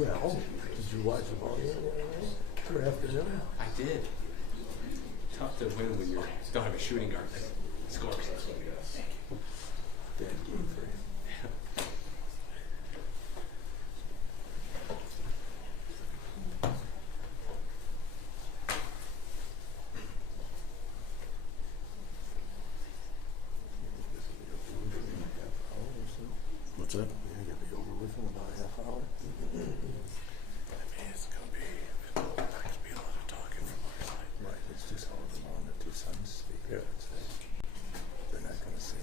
Well, did you watch the ball game for afternoon? I did. Tough to win when you don't have a shooting guard that scores. Bad game for you. What's that? You're going to be over with in about a half hour. I mean, it's gonna be a lot of talking from our side. Right, it's just however long the two sons speak. Yeah. They're not going to say.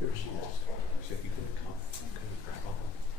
Here she is. So if you could come, could you grab all of them?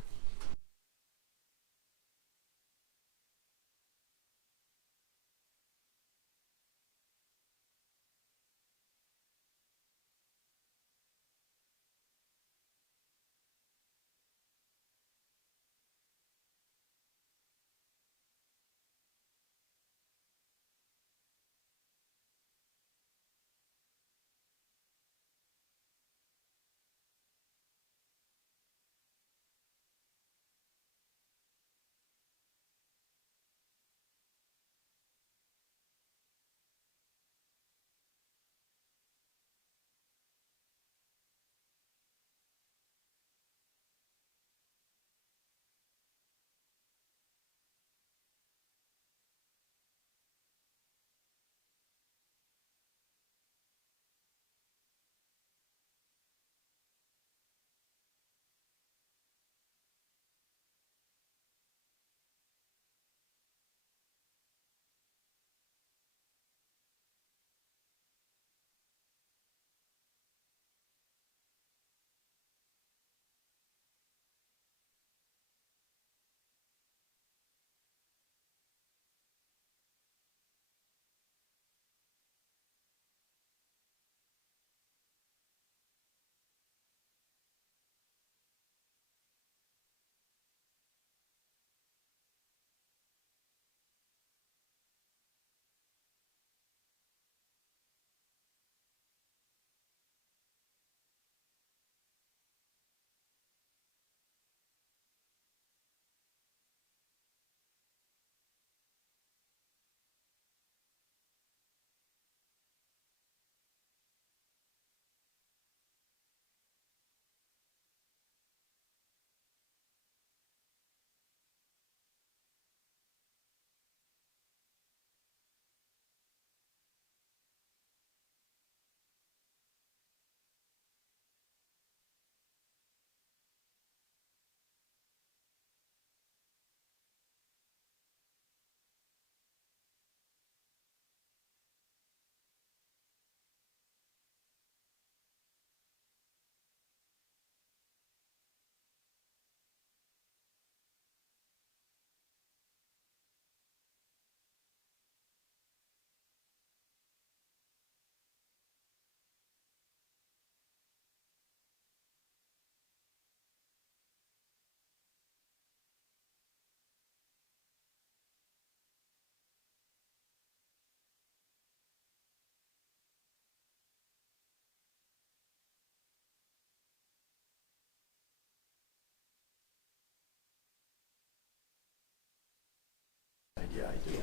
Yeah, I do.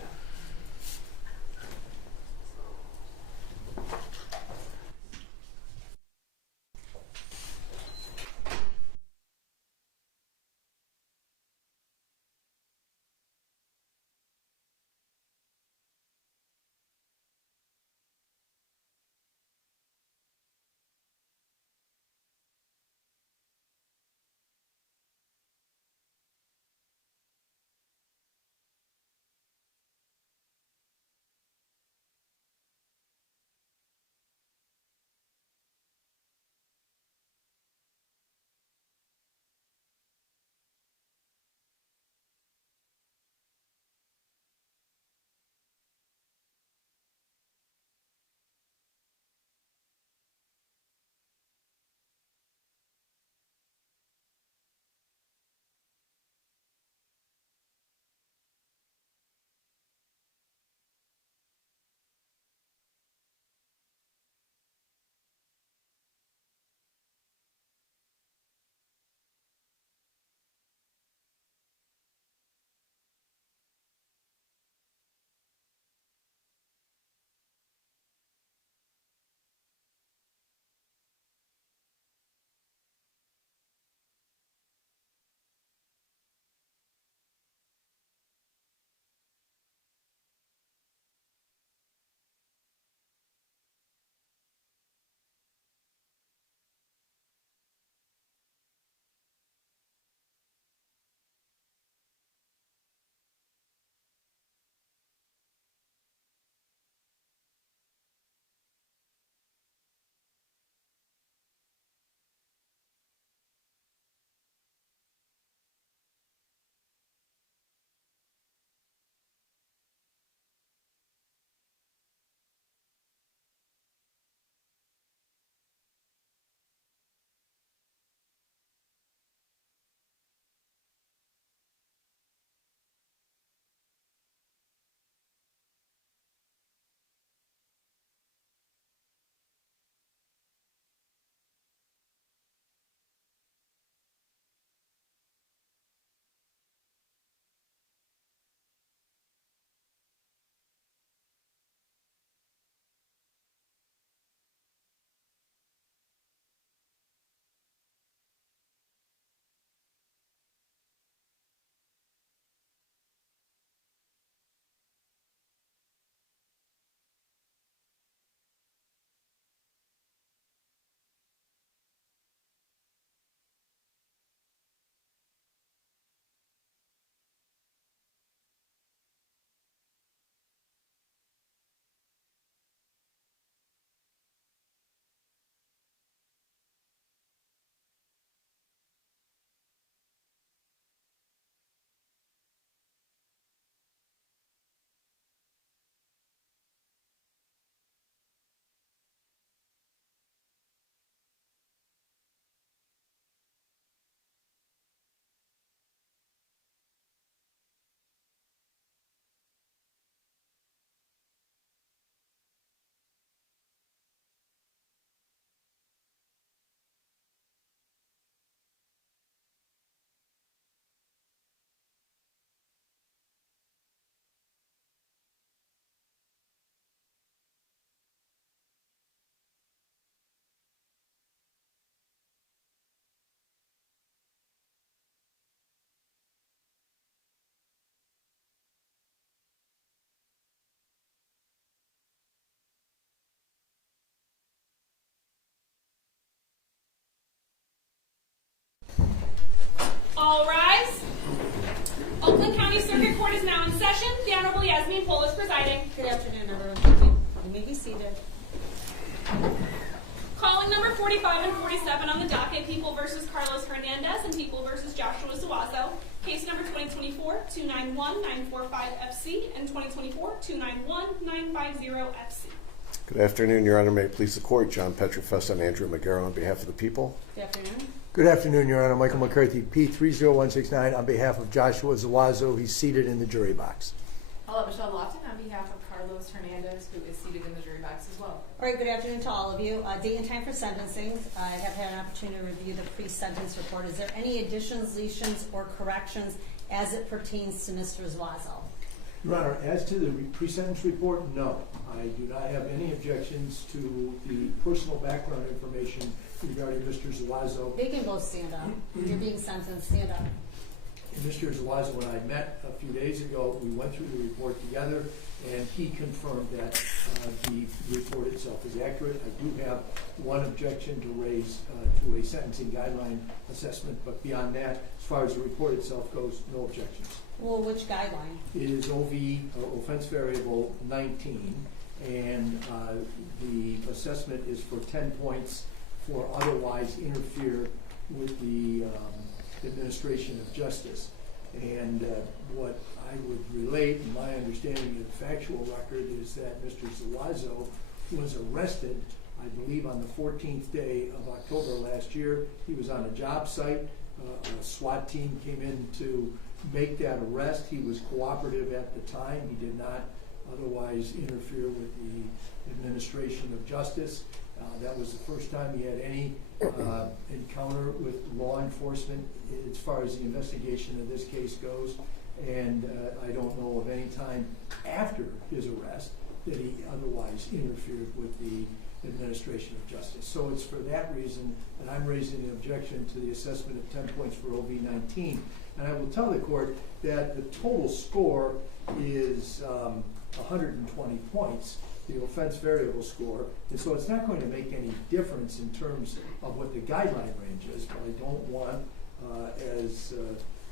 Honorable Yasmin Polis presiding. Good afternoon, everyone. Thank you. You may be seated. Calling number 45 and 47 on the docket, People versus Carlos Hernandez and People versus Joshua Zuazo. Case number 2024-291-945-FC and 2024-291-950-FC. Good afternoon, Your Honor. May it please the Court. John Petrofesta and Andrew McGarrett on behalf of the people. Good afternoon. Good afternoon, Your Honor. Michael McCarthy, P30169, on behalf of Joshua Zuazo. He's seated in the jury box. Hello, Michelle Lofton on behalf of Carlos Hernandez, who is seated in the jury box as well. All right, good afternoon to all of you. Date and time for sentencing. I have had an opportunity to review the pre-sentence report. Is there any additions, deletions, or corrections as it pertains to Mr. Zuazo? Your Honor, as to the pre-sentence report, no. I do not have any objections to the personal background information regarding Mr. Zuazo. They can both stand up. You're being sentenced. Stand up. Mr. Zuazo and I met a few days ago. We went through the report together, and he confirmed that the report itself is accurate. I do have one objection to raise to a sentencing guideline assessment, but beyond that, as far as the report itself goes, no objections. Well, which guideline? It is OV, offense variable 19, and the assessment is for 10 points for otherwise interfere with the administration of justice. And what I would relate, in my understanding of the factual record, is that Mr. Zuazo was arrested, I believe, on the 14th day of October last year. He was on a job site. A SWAT team came in to make that arrest. He was cooperative at the time. He did not otherwise interfere with the administration of justice. That was the first time he had any encounter with law enforcement as far as the investigation of this case goes. And I don't know of any time after his arrest that he otherwise interfered with the administration of justice. So it's for that reason that I'm raising an objection to the assessment of 10 points for OV-19. And I will tell the court that the total score is 120 points, the offense variable score, and so it's not going to make any difference in terms of what the guideline range is, but I don't want, as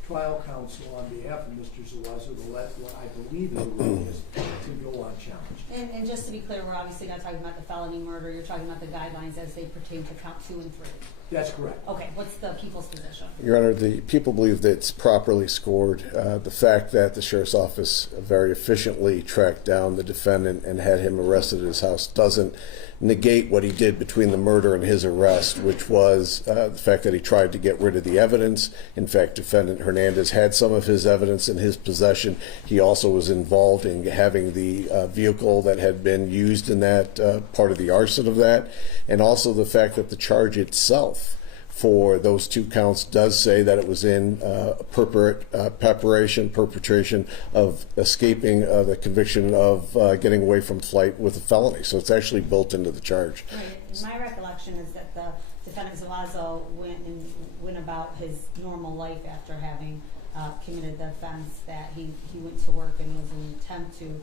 trial counsel on behalf of Mr. Zuazo, to let what I believe the rule is to go unchallenged. And just to be clear, we're obviously not talking about the felony murder. You're talking about the guidelines as they pertain to count 2 and 3. That's correct. Okay, what's the people's position? Your Honor, the people believe that it's properly scored. The fact that the Sheriff's Office very efficiently tracked down the defendant and had him arrested at his house doesn't negate what he did between the murder and his arrest, which was the fact that he tried to get rid of the evidence. In fact, Defendant Hernandez had some of his evidence in his possession. He also was involved in having the vehicle that had been used in that part of the arson of that, and also the fact that the charge itself for those 2 counts does say that it was in perpetration of escaping the conviction of getting away from flight with a felony. So it's actually built into the charge. Right. My recollection is that the defendant Zuazo went about his normal life after having committed the offense, that he went to work and was an attempt to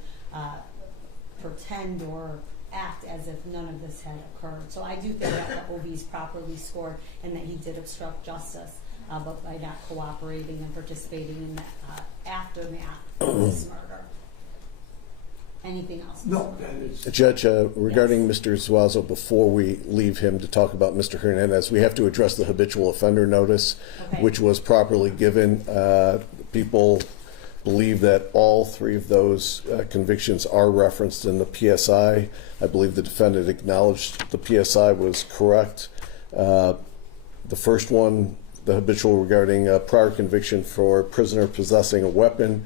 pretend or act as if none of this had occurred. So I do think that the OV is properly scored and that he did obstruct justice, but by not cooperating and participating in the aftermath of this murder. Anything else? No, that is... Judge, regarding Yes. Mr. Zuazo, before we leave him to talk about Mr. Hernandez, we have to address the habitual offender notice, Okay. which was properly given. People believe that all 3 of those convictions are referenced in the PSI. I believe the defendant acknowledged the PSI was correct. The first one, the habitual regarding a prior conviction for a prisoner possessing a weapon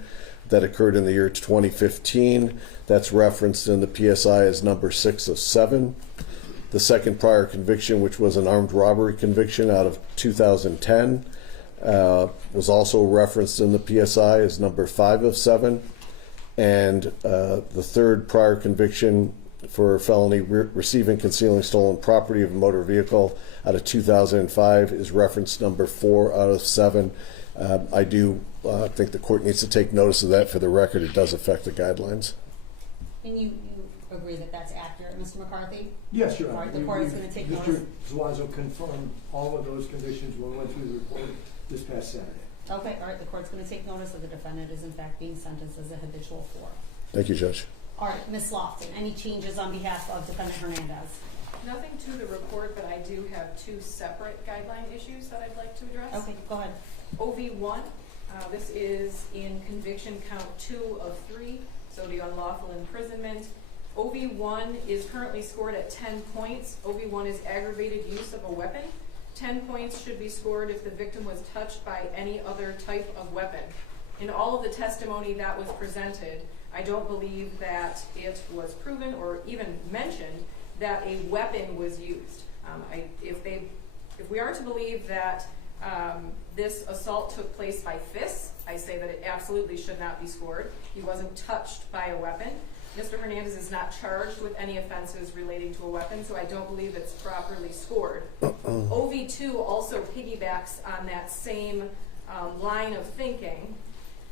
that occurred in the year 2015. That's referenced in the PSI as number 6 of 7. The second prior conviction, which was an armed robbery conviction out of 2010, was also referenced in the PSI as number 5 of 7. And the third prior conviction for felony receiving, concealing stolen property of a motor vehicle out of 2005 is reference number 4 out of 7. I do think the court needs to take notice of that. For the record, it does affect the guidelines. And you agree that that's accurate, Mr. McCarthy? Yes, Your All Honor. right, the court is going to take notice. Mr. Zuazo confirmed all of those conditions when we went through the report this past Saturday. Okay, all right, the court's going to take notice that the defendant is in fact being sentenced as a habitual 4. Thank you, Judge. All right, Ms. Lofton, any changes on behalf of Defendant Hernandez? Nothing to the report, but I do have two separate guideline issues that I'd like to address. Okay, go ahead. OV1, this is in conviction count 2 of 3, so the unlawful imprisonment. OV1 is currently scored at 10 points. OV1 is aggravated use of a weapon. 10 points should be scored if the victim was touched by any other type of weapon. In all of the testimony that was presented, I don't believe that it was proven or even mentioned that a weapon was used. If we are to believe that this assault took place by fists, I say that it absolutely should not be scored. He wasn't touched by a weapon. Mr. Hernandez is not charged with any offenses relating to a weapon, so I don't believe it's properly scored. OV2 also piggybacks on that same line of thinking.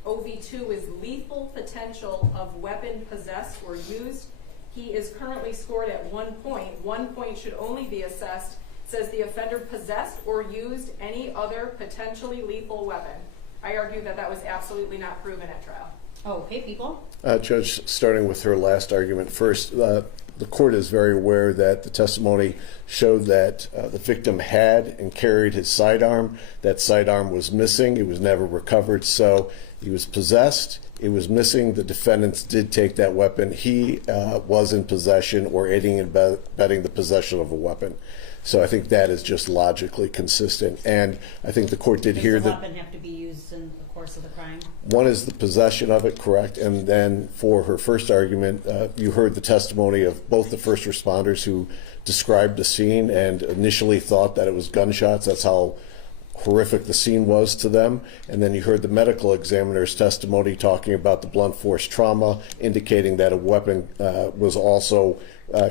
OV2 is lethal potential of weapon possessed or used. He is currently scored at 1 point. 1 point should only be assessed. It says the offender possessed or used any other potentially lethal weapon. I argue that that was absolutely not proven at trial. Okay, people. Judge, starting with her last argument first, the court is very aware that the testimony showed that the victim had and carried his sidearm. That sidearm was missing. It was never recovered, so he was possessed. It was missing. The defendants did take that weapon. He was in possession or aiding and abetting the possession of a weapon. So I think that is just logically consistent. And I think the court did hear that. Does the weapon have to be used in the course of the crime? One is the possession of it, correct? And then for her first argument, you heard the testimony of both the first responders who described the scene and initially thought that it was gunshots. That's how horrific the scene was to them. And then you heard the medical examiner's testimony talking about the blunt force trauma, indicating that a weapon was also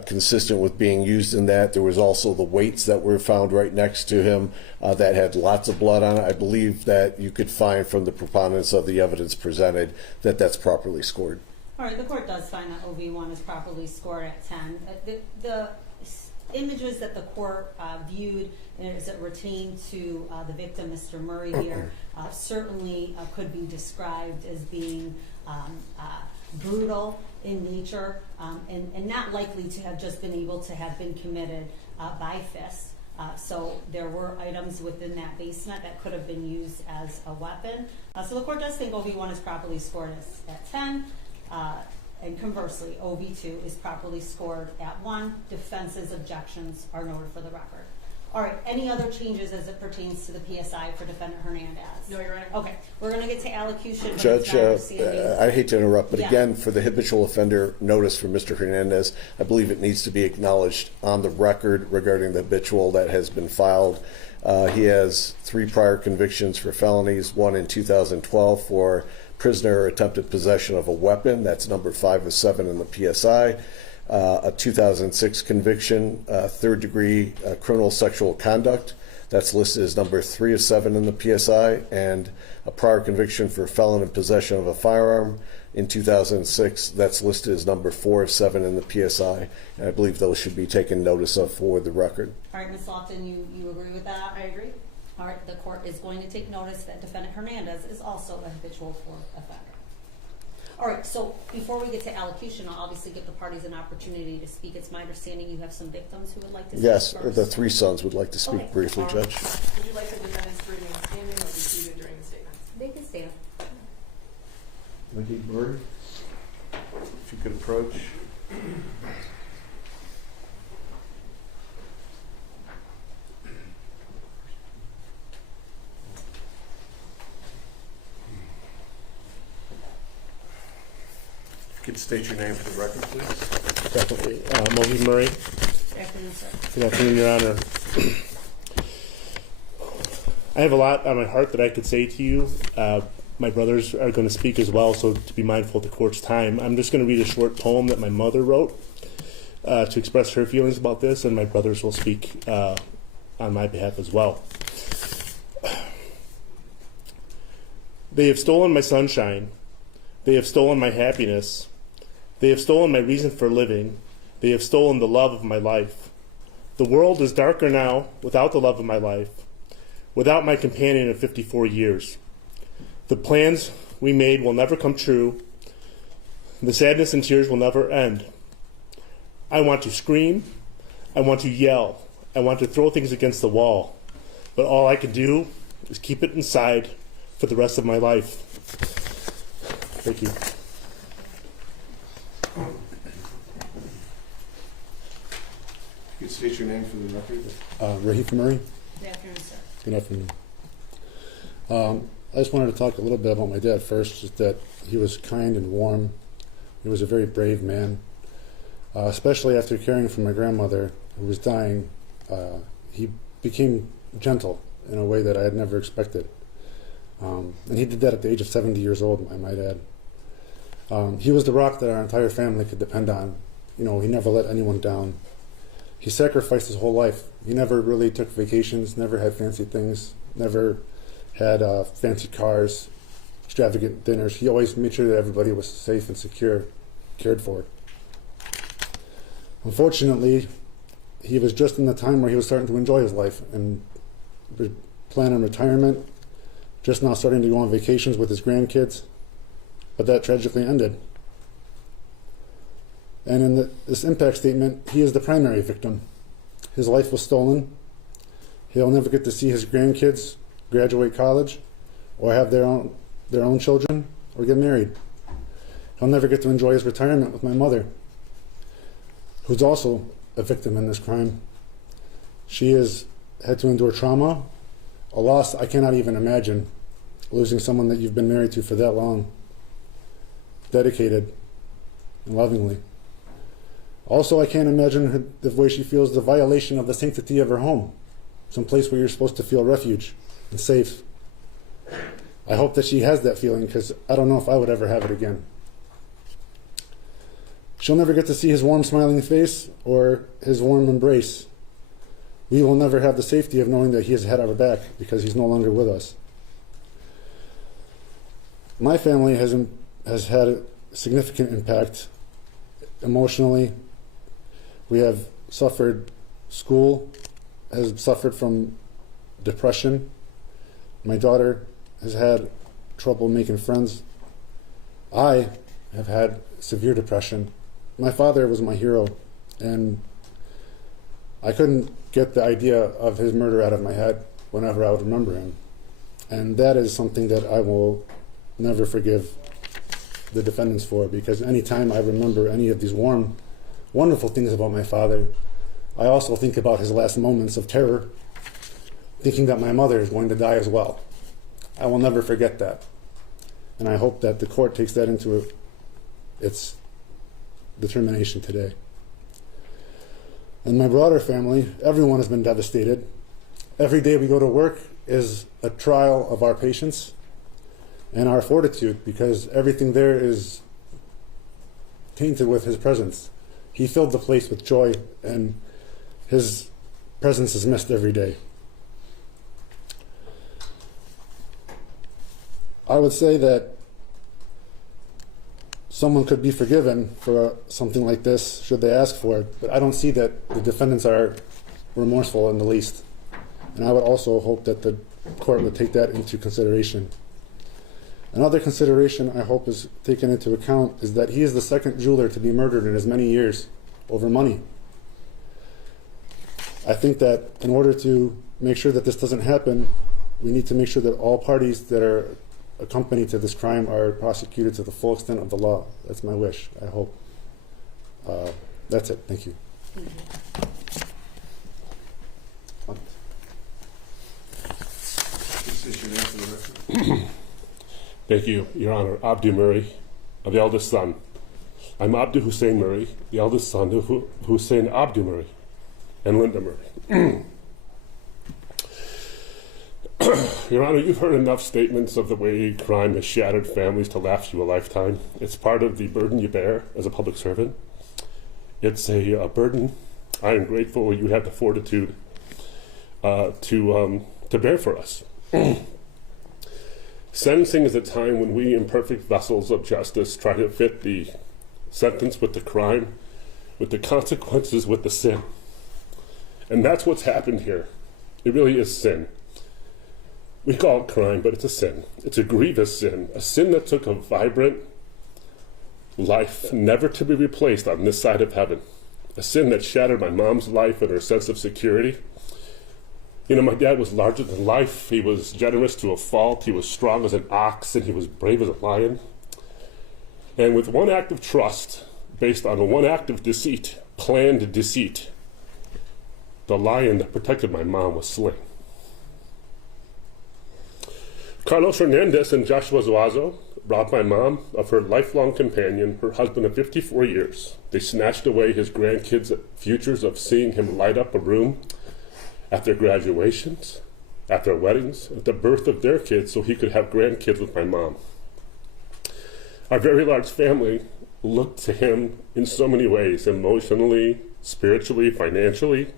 consistent with being used in that. There was also the weights that were found right next to him that had lots of blood on it. I believe that you could find from the preponderance of the evidence presented that that's properly scored. All right, the court does find that OV1 is properly scored at 10. The images that the court viewed as it retained to the victim, Mr. Murray here, certainly could be described as being brutal in nature and not likely to have just been able to have been committed by fist. So there were items within that basement that could have been used as a weapon. So the court does think OV1 is properly scored at 10. And conversely, OV2 is properly scored at 1. Defense's objections are noted for the record. All right, any other changes as it pertains to the PSI for Defendant Hernandez? No, Your Honor. Okay, we're going to get to allocution. but Judge, it's my understanding- I hate to interrupt, but Yeah. again, for the habitual offender notice for Mr. Hernandez, I believe it needs to be acknowledged on the record regarding the habitual that has been filed. He has 3 prior convictions for felonies, 1 in 2012 for prisoner or attempted possession of a weapon. That's number 5 of 7 in the PSI. A 2006 conviction, 3rd-degree criminal sexual conduct. That's listed as number 3 of 7 in the PSI. And a prior conviction for felon in possession of a firearm in 2006. That's listed as number 4 of 7 in the PSI. And I believe those should be taken notice of for the record. All right, Ms. Lofton, you agree with that? I agree. All right, the court is going to take notice that Defendant Hernandez is also a habitual offender. All right, so before we get to allocution, I'll obviously give the parties an opportunity to speak. It's my understanding you have some victims who would like to speak Yes, first. the 3 sons would like to speak Okay. briefly, All right. Judge. Would you like the defendants to remain standing or be seated during the statements? They can stand. Mickey Bird, if you could approach. Could state your name for the record, please. Definitely. Mohi Murray. Good afternoon, sir. Good afternoon, Your Honor. I have a lot on my heart that I could say to you. My brothers are going to speak as well, so to be mindful of the court's time. I'm just going to read a short poem that my mother wrote to express her feelings about this, and my brothers will speak on my behalf as well. They have stolen my sunshine. They have stolen my happiness. They have stolen my reason for living. They have stolen the love of my life. The world is darker now without the love of my life, without my companion of 54 years. The plans we made will never come true. The sadness and tears will never end. I want to scream. I want to yell. I want to throw things against the wall. But all I can do is keep it inside for the rest of my life. Thank you. You could state your name for the record. Rahif Murray. Good afternoon, sir. Good afternoon. I just wanted to talk a little bit about my dad first, just that he was kind and warm. He was a very brave man, especially after caring for my grandmother who was dying. He became gentle in a way that I had never expected. And he did that at the age of 70 years old, I might add. He was the rock that our entire family could depend on. You know, he never let anyone down. He sacrificed his whole life. He never really took vacations, never had fancy things, never had fancy cars, extravagant dinners. He always made sure that everybody was safe and secure, cared for. Unfortunately, he was just in the time where he was starting to enjoy his life and plan on retirement, just now starting to go on vacations with his grandkids, but that tragically ended. And in this impact statement, he is the primary victim. His life was stolen. He'll never get to see his grandkids graduate college or have their own children or get married. He'll never get to enjoy his retirement with my mother, who's also a victim in this crime. She has had to endure trauma, a loss I cannot even imagine, losing someone that you've been married to for that long, dedicated and lovingly. Also, I can't imagine the way she feels the violation of the sanctity of her home, some place where you're supposed to feel refuge and safe. I hope that she has that feeling, because I don't know if I would ever have it again. She'll never get to see his warm smiling face or his warm embrace. We will never have the safety of knowing that he has had our back because he's no longer with us. My family has had a significant impact emotionally. We have suffered, school has suffered from depression. My daughter has had trouble making friends. I have had severe depression. My father was my hero, and I couldn't get the idea of his murder out of my head whenever I would remember him. And that is something that I will never forgive the defendants for, because anytime I remember any of these warm, wonderful things about my father, I also think about his last moments of terror, thinking that my mother is going to die as well. I will never forget that. And I hope that the court takes that into its determination today. And my broader family, everyone has been devastated. Every day we go to work is a trial of our patience and our fortitude, because everything there is tainted with his presence. He filled the place with joy, and his presence is missed every day. I would say that someone could be forgiven for something like this should they ask for it, but I don't see that the defendants are remorseful in the least. And I would also hope that the court would take that into consideration. Another consideration I hope is taken into account is that he is the second jeweler to be murdered in as many years over money. I think that in order to make sure that this doesn't happen, we need to make sure that all parties that are accompanied to this crime are prosecuted to the full extent of the law. That's my wish, I hope. That's it. Thank you. Please state your name for the record. Thank you, Your Honor. Abdu Murray, the eldest son. I'm Abdu Hussein Murray, the eldest son of Hussein Abdu Murray and Linda Murray. Your Honor, you've heard enough statements of the way crime has shattered families to last you a lifetime. It's part of the burden you bear as a public servant. It's a burden I am grateful you have the fortitude to bear for us. Sentencing is a time when we imperfect vessels of justice try to fit the sentence with the crime, with the consequences with the sin. And that's what's happened here. It really is sin. We call it crime, but it's a sin. It's a grievous sin, a sin that took a vibrant, life never to be replaced on this side of heaven. A sin that shattered my mom's life and her sense of security. You know, my dad was larger than life. He was generous to a fault. He was strong as an ox, and he was brave as a lion. And with one act of trust, based on one act of deceit, planned deceit, the lion that protected my mom was slain. Carlos Hernandez and Joshua Zuazo robbed my mom of her lifelong companion, her husband of 54 years. They snatched away his grandkids' futures of seeing him light up a room at their graduations, at their weddings, at the birth of their kids, so he could have grandkids with my mom. Our very large family looked to him in so many ways, emotionally, spiritually, financially.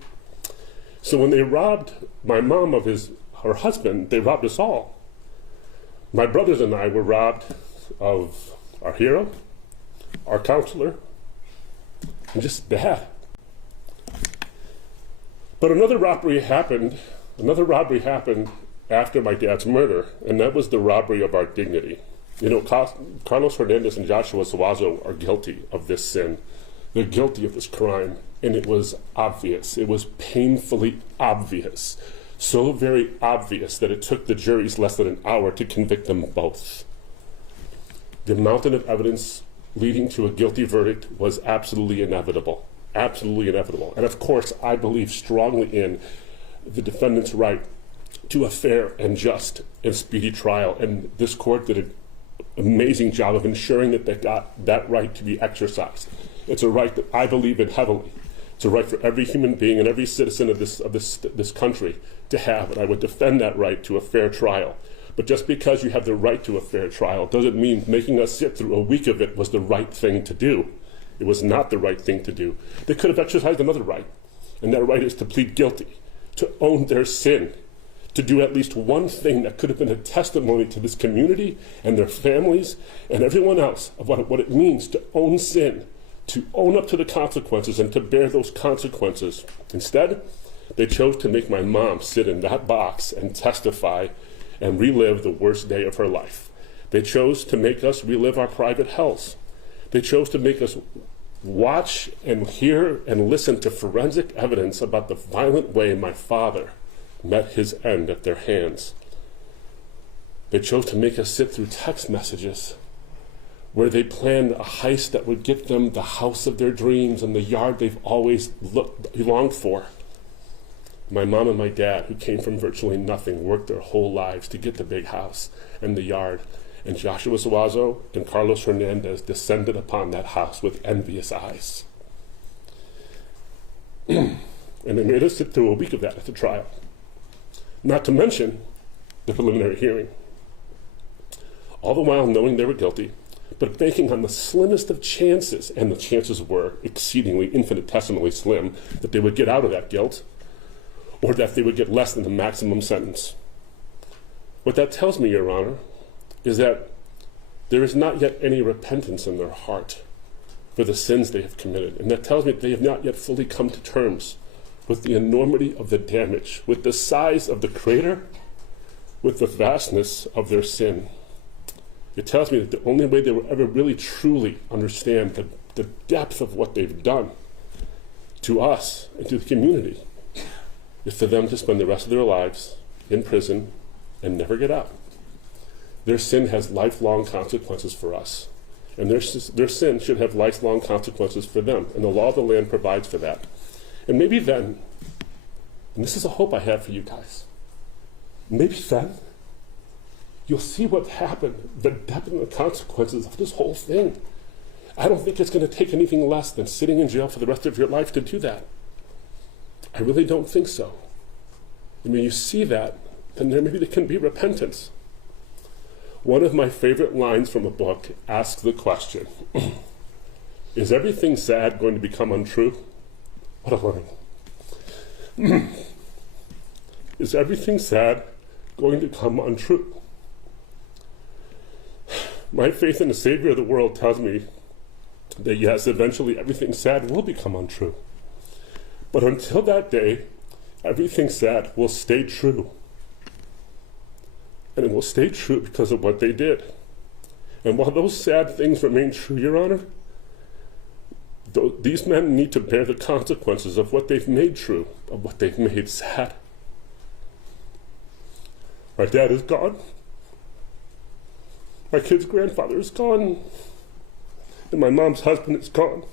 So when they robbed my mom of her husband, they robbed us all. My brothers and I were robbed of our hero, our counselor, and just Dad. But another robbery happened after my dad's murder, and that was the robbery of our dignity. You know, Carlos Hernandez and Joshua Zuazo are guilty of this sin. They're guilty of this crime, and it was obvious. It was painfully obvious. So very obvious that it took the juries less than an hour to convict them both. The mountain of evidence leading to a guilty verdict was absolutely inevitable. Absolutely inevitable. And of course, I believe strongly in the defendant's right to a fair and just and speedy trial. And this court did an amazing job of ensuring that they got that right to be exercised. It's a right that I believe in heavily. It's a right for every human being and every citizen of this country to have, and I would defend that right to a fair trial. But just because you have the right to a fair trial doesn't mean making us sit through a week of it was the right thing to do. It was not the right thing to do. They could have exercised another right, and that right is to plead guilty, to own their sin, to do at least one thing that could have been a testimony to this community and their families and everyone else of what it means to own sin, to own up to the consequences and to bear those consequences. Instead, they chose to make my mom sit in that box and testify and relive the worst day of her life. They chose to make us relive our private hells. They chose to make us watch and hear and listen to forensic evidence about the violent way my father met his end at their hands. They chose to make us sit through text messages where they planned a heist that would get them the house of their dreams and the yard they've always longed for. My mom and my dad, who came from virtually nothing, worked their whole lives to get the big house and the yard. And Joshua Zuazo and Carlos Hernandez descended upon that house with envious eyes. And they made us sit through a week of that at the trial. Not to mention the preliminary hearing. All the while knowing they were guilty, but banking on the slimmest of chances, and the chances were exceedingly infinitesimally slim, that they would get out of that guilt, or that they would get less than the maximum sentence. What that tells me, Your Honor, is that there is not yet any repentance in their heart for the sins they have committed. And that tells me that they have not yet fully come to terms with the enormity of the damage, with the size of the crater, with the vastness of their sin. It tells me that the only way they will ever really truly understand the depth of what they've done to us and to the community is for them to spend the rest of their lives in prison and never get out. Their sin has lifelong consequences for us, and their sin should have lifelong consequences for them, and the law of the land provides for that. And maybe then, and this is a hope I have for you guys, maybe then you'll see what happened, the depth and the consequences of this whole thing. I don't think it's going to take anything less than sitting in jail for the rest of your life to do that. I really don't think so. And when you see that, then maybe there can be repentance. One of my favorite lines from a book asks the question, is everything sad going to become untrue? What a line. Is everything sad going to become untrue? My faith in the Savior of the world tells me that yes, eventually everything sad will become untrue. But until that day, everything sad will stay true. And it will stay true because of what they did. And while those sad things remain true, Your Honor, these men need to bear the consequences of what they've made true, of what they've made sad. My dad is gone. My kid's grandfather is gone. And my mom's husband is gone.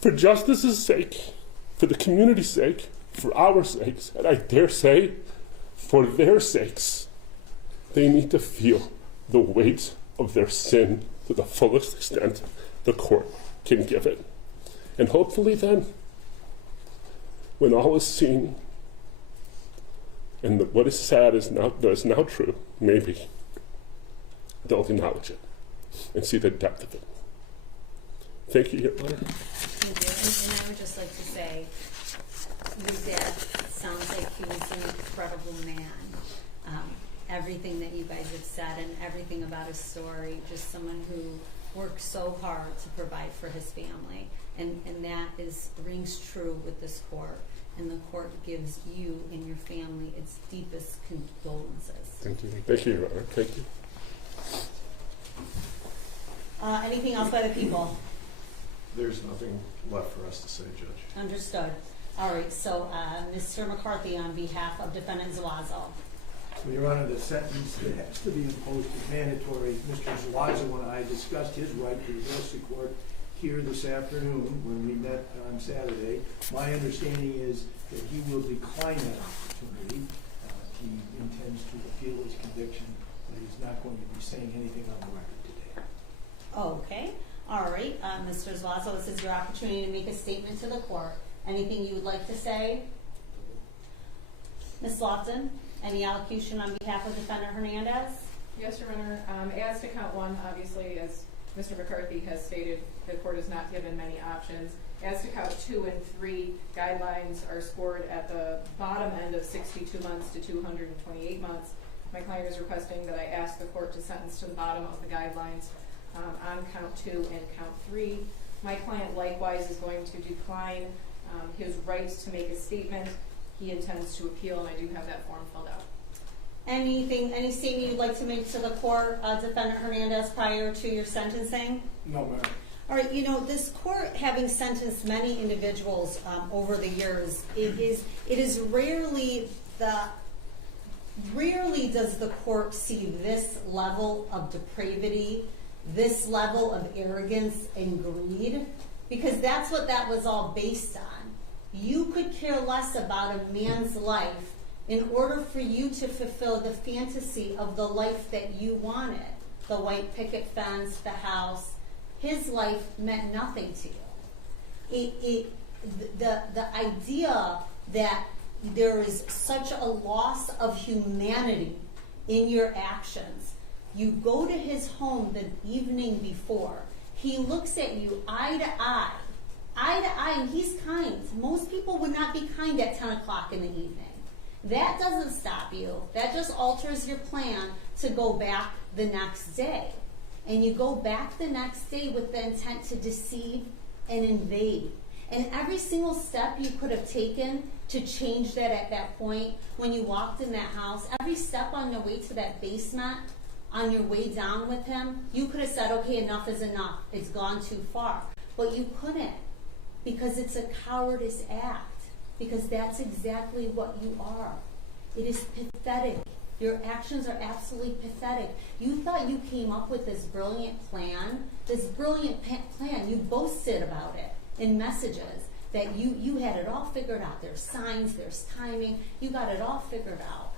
For justice's sake, for the community's sake, for our sakes, and I dare say, for their sakes, they need to feel the weight of their sin to the fullest extent the court can give it. And hopefully then, when all is seen, and what is sad is now true, maybe they'll acknowledge it and see the depth of it. Thank you, Your Honor. Thank you. And I would just like to say, your dad sounds like he was an incredible man. Everything that you guys have said and everything about his story, just someone who worked so hard to provide for his family. And that rings true with this court. And the court gives you and your family its deepest condolences. Thank you. Thank you, Your Honor. Thank you. Anything else by the people? There's nothing left for us to say, Judge. Understood. All right, so Mr. McCarthy on behalf of Defendant Zuazo. Well, Your Honor, the sentence that has to be imposed is mandatory. Mr. Zuazo and I discussed his right to address the court here this afternoon when we met on Saturday. My understanding is that he will decline that opportunity. He intends to appeal his conviction, but he's not going to be saying anything on the record today. Okay. All right. Mr. Zuazo, this is your opportunity to make a statement to the court. Anything you would like to say? Ms. Lofton, any allocution on behalf of Defendant Hernandez? Yes, Your Honor. As to count one, obviously, as Mr. McCarthy has stated, the court is not given many options. As to count 2 and 3, guidelines are scored at the bottom end of 62 months to 228 months. My client is requesting that I ask the court to sentence to the bottom of the guidelines on count 2 and count 3. My client likewise is going to decline his right to make a statement. He intends to appeal, and I do have that form filled out. Any statement you'd like to make to the court, Defendant Hernandez, prior to your sentencing? No, ma'am. All right, this court, having sentenced many individuals over the years, it is rarely does the court see this level of depravity, this level of arrogance and greed, because that's what that was all based on. You could care less about a man's life in order for you to fulfill the fantasy of the life that you wanted. The white picket fence, the house. His life meant nothing to you. The idea that there is such a loss of humanity in your actions. You go to his home the evening before. He looks at you eye to eye, and he's kind. Most people would not be kind at 10 o'clock in the evening. That doesn't stop you. That just alters your plan to go back the next day. And you go back the next day with the intent to deceive and invade. And every single step you could have taken to change that at that point, when you walked in that house, every step on your way to that basement, on your way down with him, you could have said, okay, enough is enough. It's gone too far. But you couldn't, because it's a cowardice act. Because that's exactly what you are. It is pathetic. Your actions are absolutely pathetic. You thought you came up with this brilliant plan. You boasted about it in messages that you had it all figured out. There's signs, there's timing. You got it all figured out.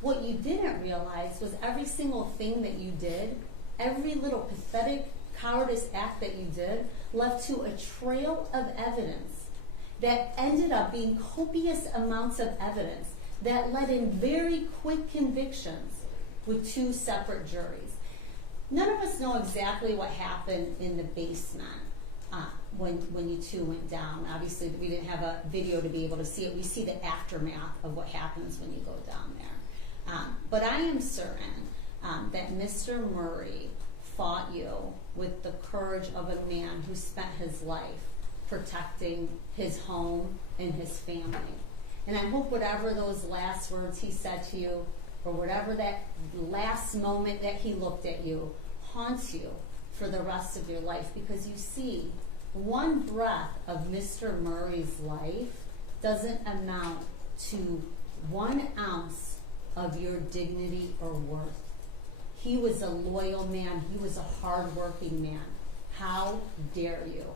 What you didn't realize was every single thing that you did, every little pathetic cowardice act that you did, led to a trail of evidence that ended up being copious amounts of evidence that led in very quick convictions with 2 separate juries. None of us know exactly what happened in the basement when you 2 went down. Obviously, we didn't have a video to be able to see it. We see the aftermath of what happens when you go down there. But I am certain that Mr. Murray fought you with the courage of a man who spent his life protecting his home and his family. And I hope whatever those last words he said to you, or whatever that last moment that he looked at you haunts you for the rest of your life, because you see, one breath of Mr. Murray's life doesn't amount to 1 ounce of your dignity or worth. He was a loyal man. He was a hard-working man. How dare you?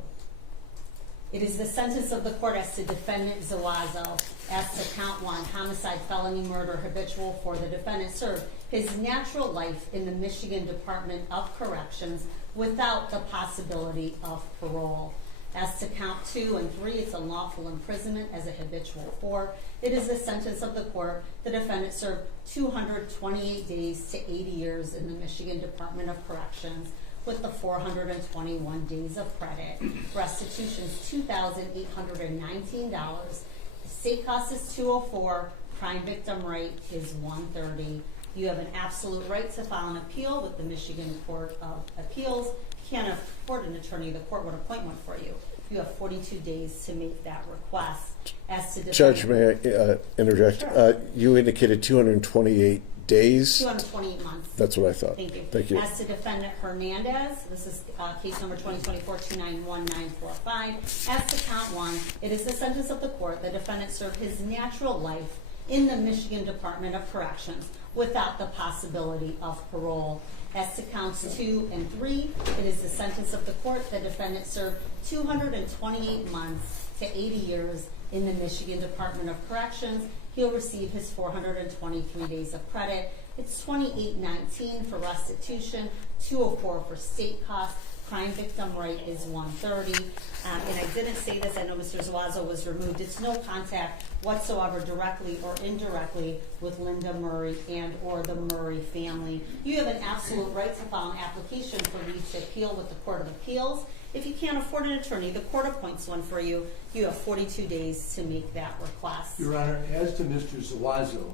It is the sentence of the court as to Defendant Zuazo, as to count 1, homicide, felony murder, habitual, for the defendant served his natural life in the Michigan Department of Corrections without the possibility of parole. As to count 2 and 3, it's unlawful imprisonment as a habitual 4. It is the sentence of the court. The defendant served 228 days to 80 years in the Michigan Department of Corrections with the 421 days of credit. Restitution is $2,819. State cost is $204. Crime victim rate is $130. You have an absolute right to file an appeal with the Michigan Court of Appeals. If you can't afford an attorney, the court would appoint one for you. You have 42 days to make that request. As to Judge, may I interject? Sure. You indicated 228 days. 228 months. That's what I thought. Thank you. Thank you. As to Defendant Hernandez, this is case number 2024-291945. As to count 1, it is the sentence of the court. The defendant served his natural life in the Michigan Department of Corrections without the possibility of parole. As to counts 2 and 3, it is the sentence of the court. The defendant served 228 months to 80 years in the Michigan Department of Corrections. He'll receive his 423 days of credit. It's $28.19 for restitution, $204 for state costs. Crime victim rate is $130. And I didn't say this, I know Mr. Zuazo was removed. It's no contact whatsoever, directly or indirectly, with Linda Murray and or the Murray family. You have an absolute right to file an application for leave to appeal with the Court of Appeals. If you can't afford an attorney, the court appoints one for you. You have 42 days to make that request. Your Honor, as to Mr. Zuazo,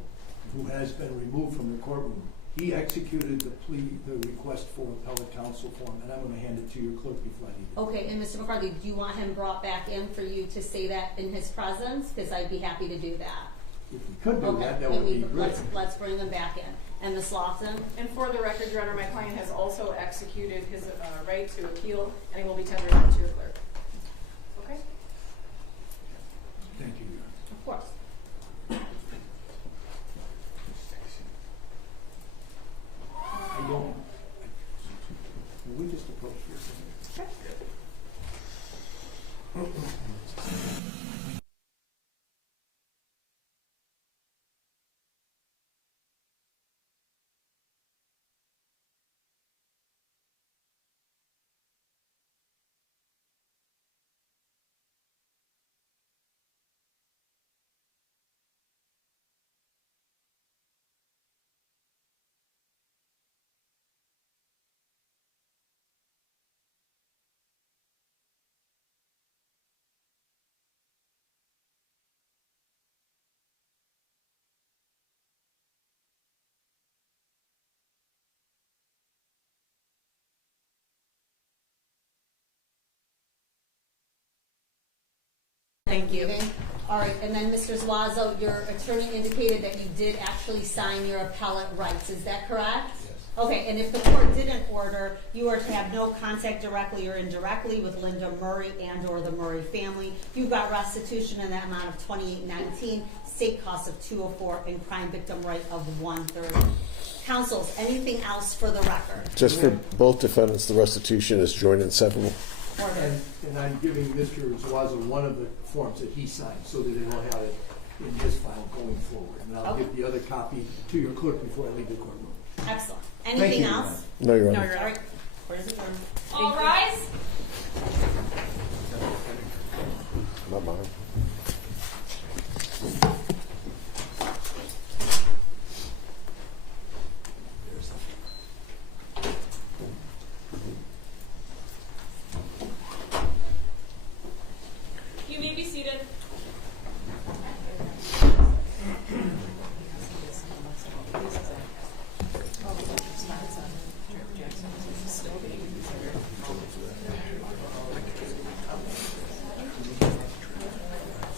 who has been removed from the courtroom, he executed the request for appellate counsel form, and I'm going to hand it to your clerk before I leave. Okay, and Mr. McCarthy, do you want him brought back in for you to say that in his presence? Because I'd be happy to do that. If we could do that, that then would be great. Let's bring him back in. And Ms. Lofton? And for the record, Your Honor, my client has also executed his right to appeal, and he will be tendered out to your clerk. Okay? Thank you, Your Honor. Of course. I don't. Will we just approach this? Okay. Thank you. All right, and then Mr. Zuazo, your attorney indicated that you did actually sign your appellate rights. Is that correct? Yes. Okay, and if the court didn't order, you are to have no contact directly or indirectly with Linda Murray and or the Murray family. You've got restitution in that amount of $28.19, state cost of $204, and crime victim rate of $130. Counsels, anything else for the record? Just for both defendants, the restitution is joint and severable. And I'm giving Mr. Zuazo one of the forms that he signed so that he'll have it in his file going forward. And I'll give the other copy to your clerk before I leave the courtroom. Excellent. Thank Anything you, else? No, Your Honor. No, you're all right. Court is adjourned. All rise. Not mine.